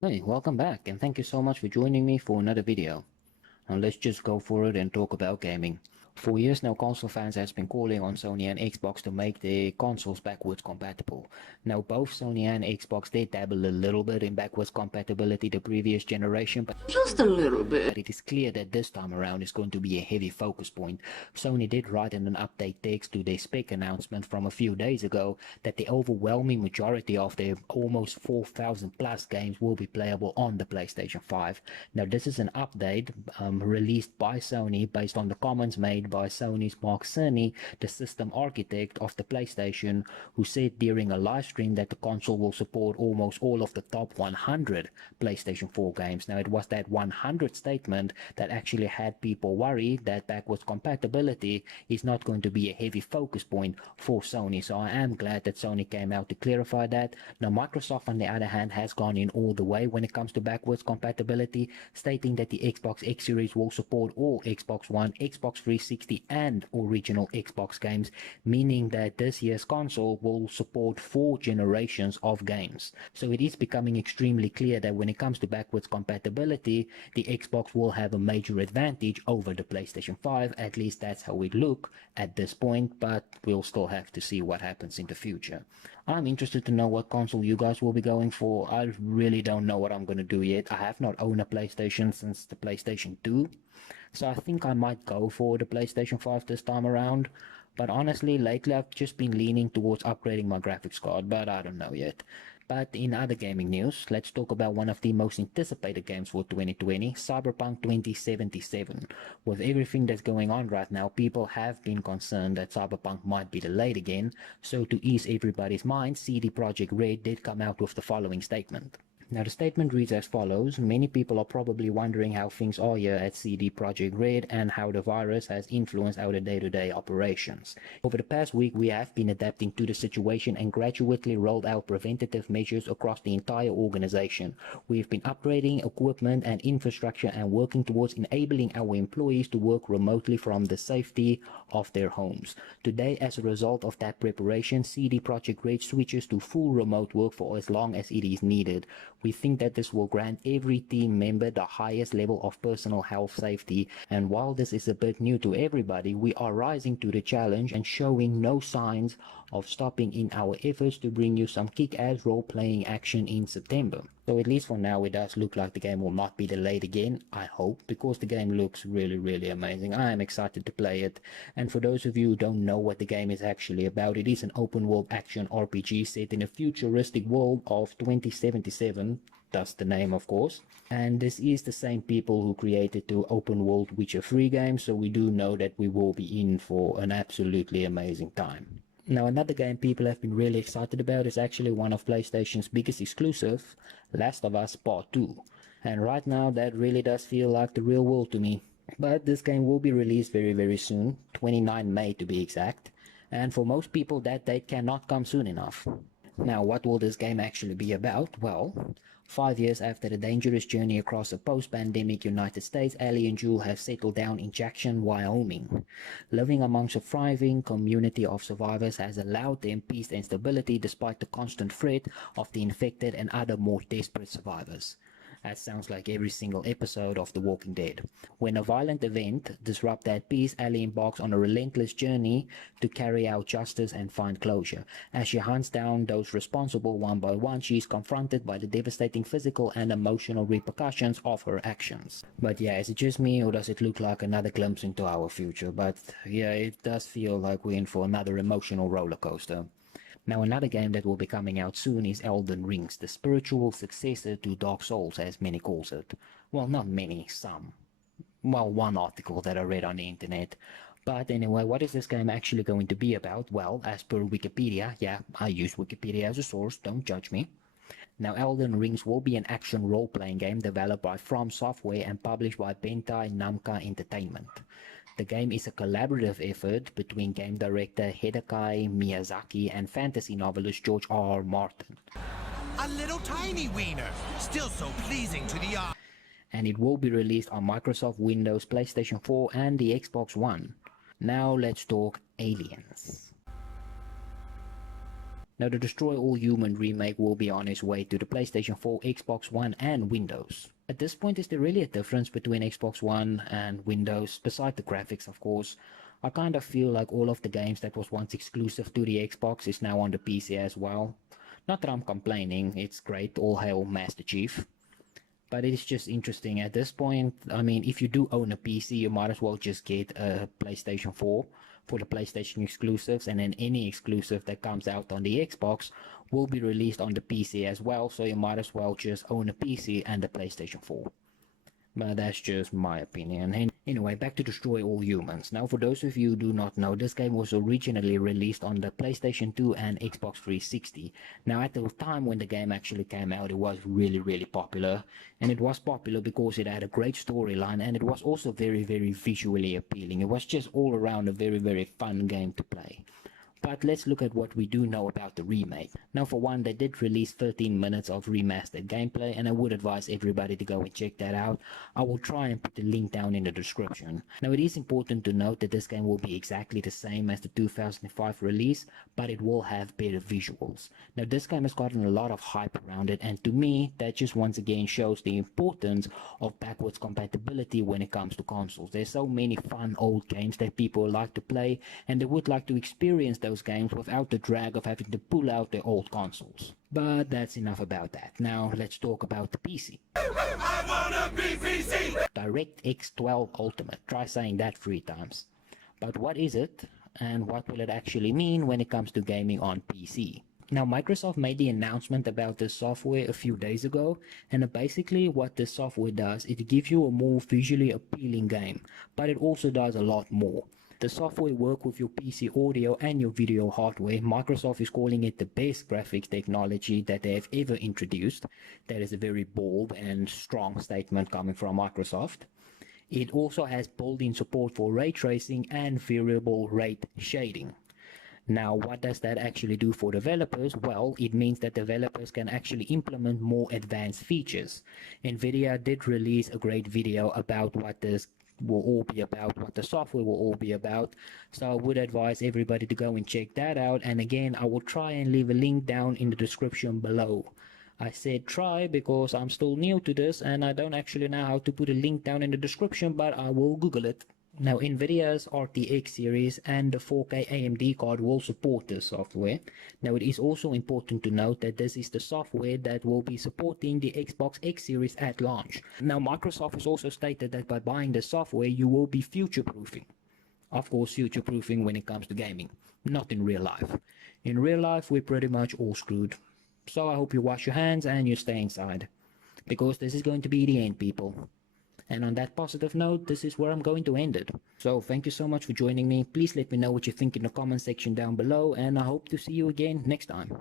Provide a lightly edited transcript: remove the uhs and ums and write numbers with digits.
Hey, welcome back, and thank you so much for joining me for another video. Now let's just go for it and talk about gaming. For years now, console fans has been calling on Sony and Xbox to make their consoles backwards compatible. Now both Sony and Xbox did dabble a little bit in backwards compatibility the previous generation, but Just a little bit. it is clear that this time around is going to be a heavy focus point. Sony did write in an update text to their spec announcement from a few days ago that the overwhelming majority of their almost 4,000 plus games will be playable on the PlayStation 5. Now this is an update released by Sony based on the comments made by Sony's Mark Cerny, the system architect of the PlayStation, who said during a live stream that the console will support almost all of the top 100 PlayStation 4 games. Now it was that 100 statement that actually had people worried that backwards compatibility is not going to be a heavy focus point for Sony. So I am glad that Sony came out to clarify that. Now Microsoft on the other hand has gone in all the way when it comes to backwards compatibility, stating that the Xbox X Series will support all Xbox One, Xbox 360 and original Xbox games, meaning that this year's console will support 4 generations of games. So it is becoming extremely clear that when it comes to backwards compatibility, the Xbox will have a major advantage over the PlayStation 5. At least that's how it look at this point, but we'll still have to see what happens in the future. I'm interested to know what console you guys will be going for. I really don't know what I'm going to do yet. I have not owned a PlayStation since the PlayStation 2, so I think I might go for the PlayStation 5 this time around. But honestly, lately I've just been leaning towards upgrading my graphics card, but I don't know yet. But in other gaming news, let's talk about one of the most anticipated games for 2020, Cyberpunk 2077. With everything that's going on right now, people have been concerned that Cyberpunk might be delayed again, so to ease everybody's mind, CD Projekt Red did come out with the following statement. Now the statement reads as follows: many people are probably wondering how things are here at CD Projekt Red and how the virus has influenced our day-to-day operations. Over the past week we have been adapting to the situation and gradually rolled out preventative measures across the entire organization. We have been upgrading equipment and infrastructure and working towards enabling our employees to work remotely from the safety of their homes. Today, as a result of that preparation, CD Projekt Red switches to full remote work for as long as it is needed. We think that this will grant every team member the highest level of personal health safety, and while this is a bit new to everybody, we are rising to the challenge and showing no signs of stopping in our efforts to bring you some kick-ass role-playing action in September. So at least for now it does look like the game will not be delayed again, I hope, because the game looks really amazing. I am excited to play it, and for those of you who don't know what the game is actually about, it is an open world action RPG set in a futuristic world of 2077, thus the name of course. And this is the same people who created the open world Witcher 3 game, so we do know that we will be in for an absolutely amazing time. Now another game people have been really excited about is actually one of PlayStation's biggest exclusive, Last of Us Part 2. And right now that really does feel like the real world to me. But this game will be released very soon, 29 May to be exact. And for most people that date cannot come soon enough. Now, what will this game actually be about? Well, 5 years after the dangerous journey across a post-pandemic United States, Ellie and Joel have settled down in Jackson, Wyoming. Living amongst a thriving community of survivors has allowed them peace and stability despite the constant threat of the infected and other more desperate survivors. That sounds like every single episode of The Walking Dead. When a violent event disrupts that peace, Ellie embarks on a relentless journey to carry out justice and find closure. As she hunts down those responsible one by one, she is confronted by the devastating physical and emotional repercussions of her actions. But yeah, is it just me or does it look like another glimpse into our future? But yeah, it does feel like we're in for another emotional roller coaster. Now another game that will be coming out soon is Elden Rings, the spiritual successor to Dark Souls as many calls it. Well, not many, some. Well, one article that I read on the internet. But anyway, what is this game actually going to be about? Well, as per Wikipedia, yeah, I use Wikipedia as a source, don't judge me. Now Elden Rings will be an action role-playing game developed by From Software and published by Bandai Namco Entertainment. The game is a collaborative effort between game director Hideki Miyazaki and fantasy novelist George R. R. Martin. A little tiny wiener, still so pleasing to the eye. And it will be released on Microsoft Windows, PlayStation 4 and the Xbox One. Now let's talk aliens. Now, the Destroy All Human remake will be on its way to the PlayStation 4, Xbox One, and Windows. At this point, is there really a difference between Xbox One and Windows, beside the graphics, of course? I kind of feel like all of the games that was once exclusive to the Xbox is now on the PC as well. Not that I'm complaining, it's great, all hail Master Chief. But it is just interesting at this point. I mean, if you do own a PC, you might as well just get a PlayStation 4 for the PlayStation exclusives, and then any exclusive that comes out on the Xbox will be released on the PC as well, so you might as well just own a PC and a PlayStation 4. But that's just my opinion. And anyway, back to Destroy All Humans. Now, for those of you who do not know, this game was originally released on the PlayStation 2 and Xbox 360. Now, at the time when the game actually came out, it was really popular. And it was popular because it had a great storyline, and it was also very visually appealing. It was just all around a very fun game to play. But let's look at what we do know about the remake. Now, for one, they did release 13 minutes of remastered gameplay, and I would advise everybody to go and check that out. I will try and put the link down in the description. Now, it is important to note that this game will be exactly the same as the 2005 release, but it will have better visuals. Now, this game has gotten a lot of hype around it, and to me, that just once again shows the importance of backwards compatibility when it comes to consoles. There's so many fun old games that people like to play, and they would like to experience those games without the drag of having to pull out their old consoles. But that's enough about that. Now let's talk about the PC. I wanna be PC! DirectX 12 Ultimate. Try saying that 3 times. But what is it, and what will it actually mean when it comes to gaming on PC? Now, Microsoft made the announcement about this software a few days ago, and basically what this software does, it gives you a more visually appealing game, but it also does a lot more. The software works with your PC audio and your video hardware. Microsoft is calling it the best graphics technology that they have ever introduced. That is a very bold and strong statement coming from Microsoft. It also has built-in support for ray tracing and variable rate shading. Now, what does that actually do for developers? Well, it means that developers can actually implement more advanced features. Nvidia did release a great video about what this will all be about, what the software will all be about, so I would advise everybody to go and check that out. And again, I will try and leave a link down in the description below. I said try because I'm still new to this and I don't actually know how to put a link down in the description, but I will Google it. Now, Nvidia's RTX series and the 4K AMD card will support this software. Now, it is also important to note that this is the software that will be supporting the Xbox X series at launch. Now, Microsoft has also stated that by buying the software, you will be future-proofing. Of course, future-proofing when it comes to gaming, not in real life. In real life, we're pretty much all screwed. So I hope you wash your hands and you stay inside, because this is going to be the end, people. And on that positive note, this is where I'm going to end it. So thank you so much for joining me. Please let me know what you think in the comment section down below, and I hope to see you again next time.